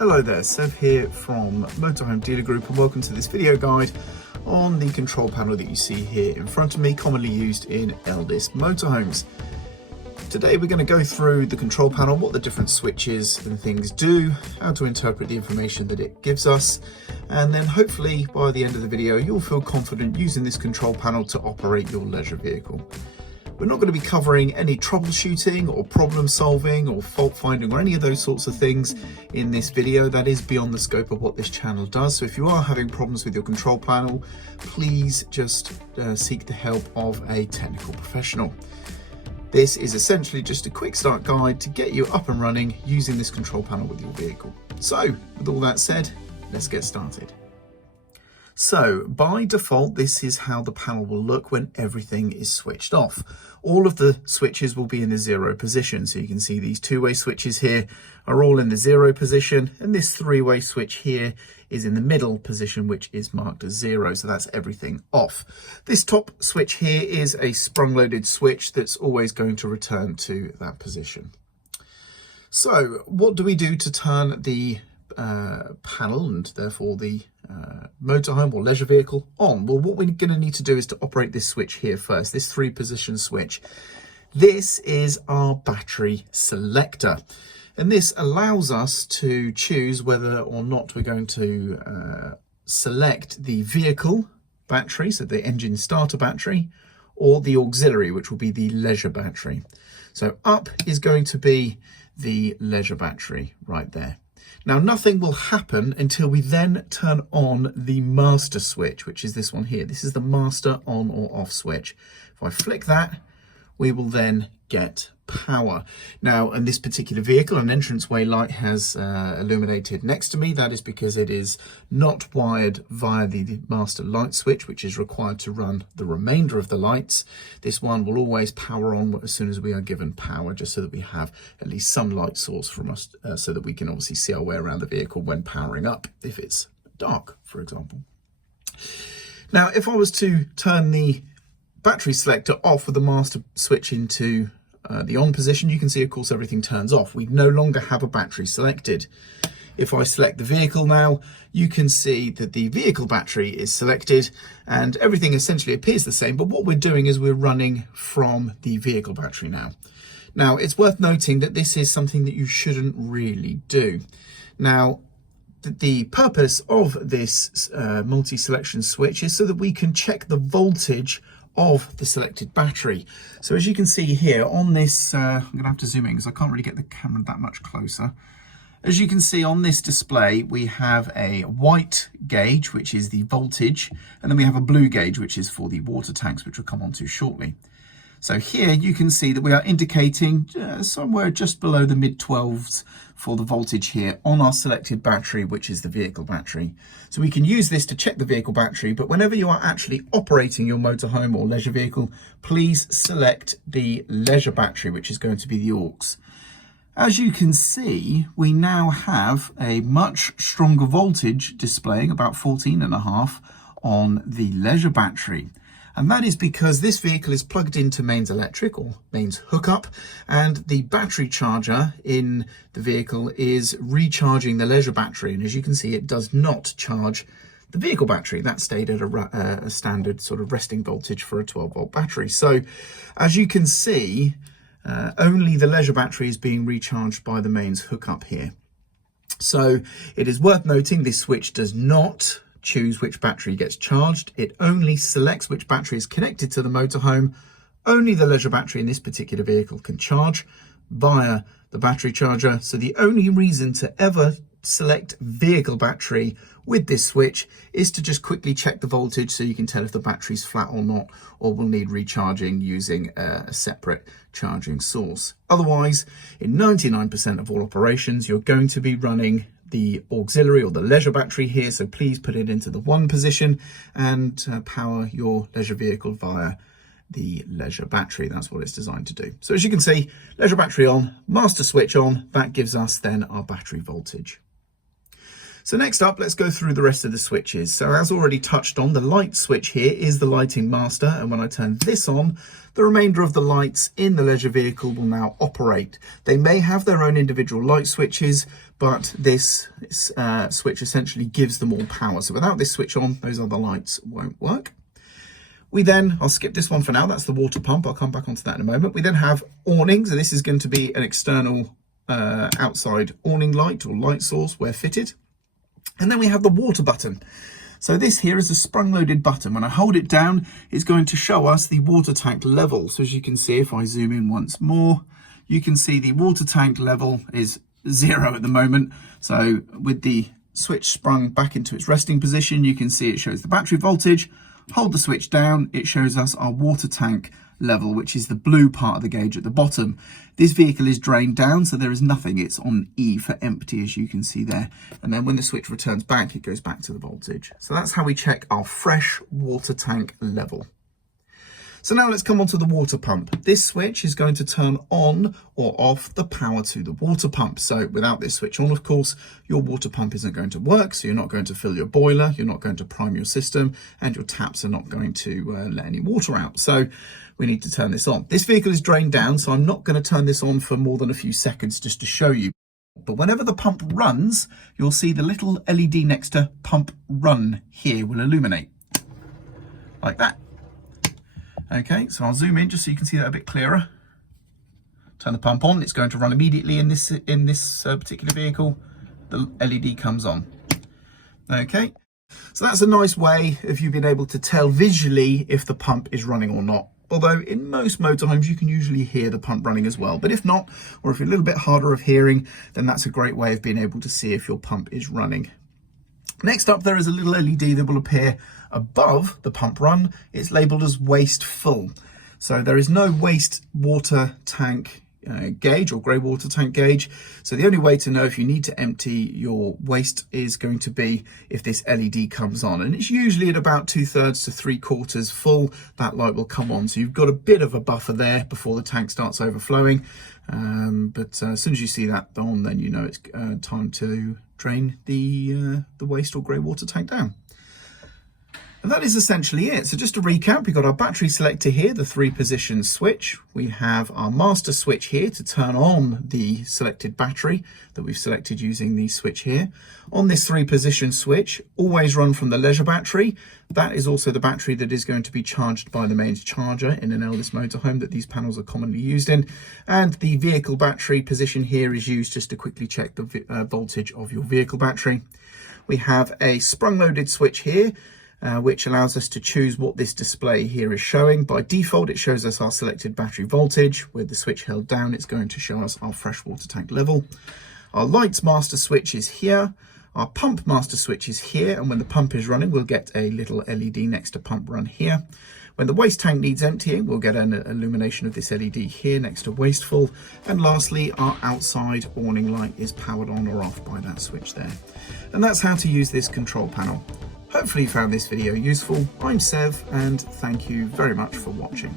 Hello there, Seb here from Motorhome Dealer Group, and welcome to this video guide on the control panel that you see here in front of me, commonly used in Elddis motorhomes. Today we're going to go through the control panel, what the different switches and things do, how to interpret the information that it gives us, and then hopefully by the end of the video you'll feel confident using this control panel to operate your leisure vehicle. We're not going to be covering any troubleshooting or problem solving or fault finding or any of those sorts of things in this video. That is beyond the scope of what this channel does. So if you are having problems with your control panel, please just seek the help of a technical professional. This is essentially just a quick start guide to get you up and running using this control panel with your vehicle. So with all that said, let's get started. So by default, this is how the panel will look when everything is switched off. All of the switches will be in the 0 position. So you can see these two-way switches here are all in the 0 position, and this three-way switch here is in the middle position, which is marked as 0. So that's everything off. This top switch here is a sprung-loaded switch that's always going to return to that position. So what do we do to turn the panel and therefore the motorhome or leisure vehicle on? Well, what we're going to need to do is to operate this switch here first, this 3-position switch. This is our battery selector, and this allows us to choose whether or not we're going to select the vehicle battery, so the engine starter battery, or the auxiliary, which will be the leisure battery. So up is going to be the leisure battery right there. Now, nothing will happen until we then turn on the master switch, which is this one here. This is the master on or off switch. If I flick that, we will then get power. Now, in this particular vehicle, an entranceway light has illuminated next to me. That is because it is not wired via the master light switch, which is required to run the remainder of the lights. This one will always power on as soon as we are given power, just so that we have at least some light source from us, so that we can obviously see our way around the vehicle when powering up, if it's dark, for example. Now, if I was to turn the battery selector off with the master switch into the on position, you can see, of course, everything turns off. We no longer have a battery selected. If I select the vehicle now, you can see that the vehicle battery is selected and everything essentially appears the same, but what we're doing is we're running from the vehicle battery now. Now, it's worth noting that this is something that you shouldn't really do. Now, the purpose of this multi-selection switch is so that we can check the voltage of the selected battery. So as you can see here on this, I'm going to have to zoom in because I can't really get the camera that much closer. As you can see on this display, we have a white gauge, which is the voltage, and then we have a blue gauge, which is for the water tanks, which we'll come on to shortly. So here you can see that we are indicating somewhere just below the mid-12s for the voltage here on our selected battery, which is the vehicle battery. So we can use this to check the vehicle battery, but whenever you are actually operating your motorhome or leisure vehicle, please select the leisure battery, which is going to be the aux. As you can see, we now have a much stronger voltage displaying, about 14.5 on the leisure battery. And that is because this vehicle is plugged into mains electric or mains hookup, and the battery charger in the vehicle is recharging the leisure battery. And as you can see, it does not charge the vehicle battery. That stayed at a standard sort of resting voltage for a 12-volt battery. So as you can see, only the leisure battery is being recharged by the mains hookup here. So it is worth noting this switch does not choose which battery gets charged. It only selects which battery is connected to the motorhome. Only the leisure battery in this particular vehicle can charge via the battery charger. So the only reason to ever select vehicle battery with this switch is to just quickly check the voltage so you can tell if the battery's flat or not, or will need recharging using a separate charging source. Otherwise, in 99% of all operations, you're going to be running the auxiliary or the leisure battery here, so please put it into the 1 position and power your leisure vehicle via the leisure battery. That's what it's designed to do. So as you can see, leisure battery on, master switch on, that gives us then our battery voltage. So next up, let's go through the rest of the switches. So as already touched on, the light switch here is the lighting master, and when I turn this on, the remainder of the lights in the leisure vehicle will now operate. They may have their own individual light switches, but this switch essentially gives them all power. So without this switch on, those other lights won't work. We then, I'll skip this one for now, that's the water pump, I'll come back onto that in a moment. We then have awnings, and this is going to be an external outside awning light or light source where fitted. And then we have the water button. So this here is a sprung-loaded button. When I hold it down, it's going to show us the water tank level. So as you can see, if I zoom in once more, you can see the water tank level is 0 at the moment. So with the switch sprung back into its resting position, you can see it shows the battery voltage. Hold the switch down, it shows us our water tank level, which is the blue part of the gauge at the bottom. This vehicle is drained down, so there is nothing. It's on E for empty, as you can see there. And then when the switch returns back, it goes back to the voltage. So that's how we check our fresh water tank level. So now let's come on to the water pump. This switch is going to turn on or off the power to the water pump. So without this switch on, of course, your water pump isn't going to work. So you're not going to fill your boiler, you're not going to prime your system, and your taps are not going to let any water out. So we need to turn this on. This vehicle is drained down, so I'm not going to turn this on for more than a few seconds just to show you. But whenever the pump runs, you'll see the little LED next to pump run here will illuminate like that. Okay, so I'll zoom in just so you can see that a bit clearer. Turn the pump on, it's going to run immediately in this particular vehicle. The LED comes on. Okay, so that's a nice way of you being able to tell visually if the pump is running or not. Although in most motorhomes you can usually hear the pump running as well. But if not, or if you're a little bit harder of hearing, then that's a great way of being able to see if your pump is running. Next up, there is a little LED that will appear above the pump run. It's labelled as waste full. So there is no waste water tank gauge or grey water tank gauge. So the only way to know if you need to empty your waste is going to be if this LED comes on. And it's usually at about 2/3 to 3/4 full, that light will come on. So you've got a bit of a buffer there before the tank starts overflowing. But as soon as you see that on, then you know it's time to drain the waste or grey water tank down. And that is essentially it. So just to recap, we've got our battery selector here, the 3-position switch. We have our master switch here to turn on the selected battery that we've selected using the switch here. On this 3-position switch, always run from the leisure battery. That is also the battery that is going to be charged by the mains charger in an Elddis motorhome that these panels are commonly used in. And the vehicle battery position here is used just to quickly check the voltage of your vehicle battery. We have a sprung-loaded switch here, which allows us to choose what this display here is showing. By default, it shows us our selected battery voltage. With the switch held down, it's going to show us our fresh water tank level. Our lights master switch is here. Our pump master switch is here. And when the pump is running, we'll get a little LED next to pump run here. When the waste tank needs emptying, we'll get an illumination of this LED here next to wasteful. And lastly, our outside awning light is powered on or off by that switch there. And that's how to use this control panel. Hopefully you found this video useful. I'm Sev, and thank you very much for watching.